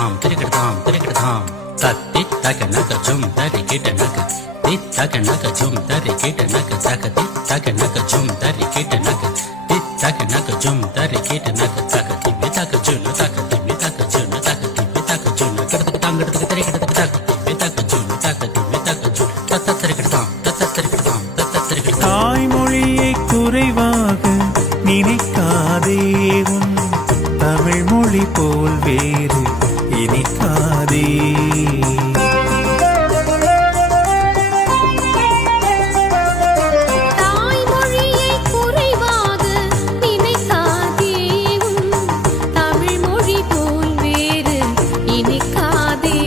திரிக்கிடதாம் திரிக்கிடதாம் திரிக்கிடதாம் தத்தி தக நக ஜும் தரி கிட்ட நக தி தக நக ஜும் தரி கிட்ட நக தக தி தக நக ஜும் தரி கிட்ட நக தி தக நக ஜும் தரி கிட்ட நக தக தி வி தக ஜுனு தக தி வி தக ஜுனு தக தி வி தக ஜுனு கடத்துக்கு தாம் கடத்துக்கு திரிக்கிடதுக்கு தக தி வி தக ஜுனு தக தி வி தக ஜுனு தத்த திரிக்கிடதாம் தத்த திரிக்கிடதாம் தத்த திரிக்கிடதாம். தாய்மொழியை குறைவாக நினைக்காதே உன் தமிழ் மொழி போல் வேறு இனிக்காதே. தாய்மொழியை குறைவாக நினைக்காதே உன் தமிழ் மொழி போல் வேறு இனிக்காதே.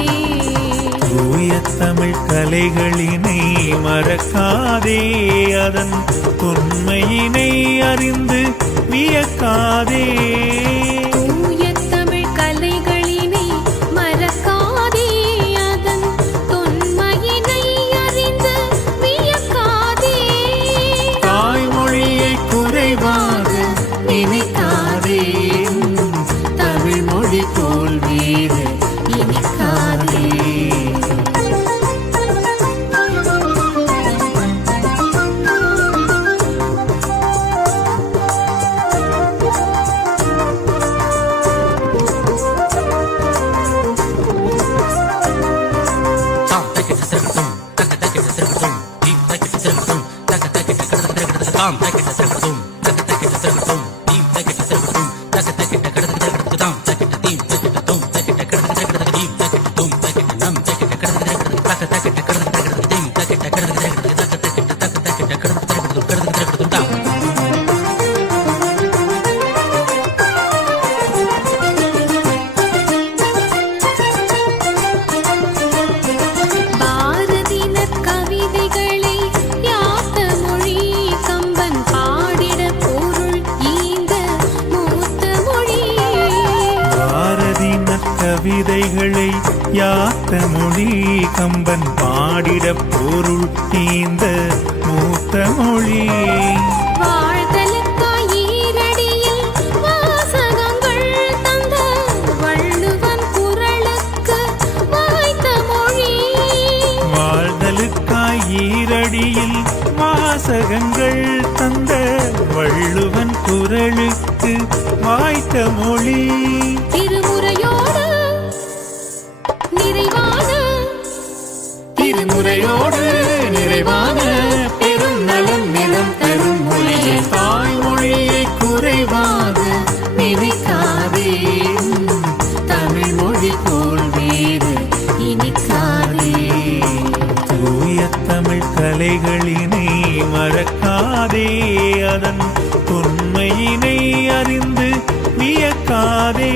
தூய தமிழ் கலைகளினை மறக்காதே அதன் உண்மையினை அறிந்து வியக்காதே. தூய தமிழ் கலைகளினை மறக்காதே அதன் தொன்மையினை அறிந்து வியக்காதே. தாய்மொழியை குறைவாக நினைக்காதே தமிழ் மொழி போல் வேறு இனிக்காதே. தாம் தக்கிட்ட திரிக்கிடதும் தக்க தக்கிட்ட திரிக்கிடதும் தீம் தக்கிட்ட திரிக்கிடதும் தக்க தக்கிட்ட கடத்துக்கு தாம் தக்கிட்ட தீம் தக்கிட்ட தூம் தக்கிட்ட கடத்துக்கு திரிக்கிடதுக்கு தீம் தக்கிட்ட தூம் தக்கிட்ட நம் தக்கிட்ட கடத்துக்கு திரிக்கிடதுக்கு தக்க தக்கிட்ட கடத்துக்கு திரிக்கிடதுக்கு தீம் தக்கிட்ட கடத்துக்கு திரிக்கிடதுக்கு தக்க தக்கிட்ட கடத்துக்கு திரிக்கிடதுக்கு தாம். பாரதினர் கவிதைகளை யாத்த மொழி கம்பன் பாடிட பொருள் ஈந்த மூத்த மொழி. பாரதினர் கவிதைகளை யாத்த மொழி கம்பன் பாடிட பொருள் ஈந்த மூத்த மொழி. வாழ்தலுக்காய் ஈரடியில் வாசகங்கள் தந்த வள்ளுவன் குரலுக்கு வாய்த்த மொழி. வாழ்தலுக்காய் ஈரடியில் வாசகங்கள் தந்த வள்ளுவன் குரலுக்கு வாய்த்த மொழி. திருமுறையோடு நிறைவான திருமுறையோடு நிறைவான பெரும் நலம் நிலம் பெரும் மொழியை தாய்மொழியை குறைவாக நினைக்காதே தமிழ் மொழி போல் வேறு இனிக்காதே. தூய தமிழ் கலைகளினை மறக்காதே அதன் உண்மையினை அறிந்து வியக்காதே.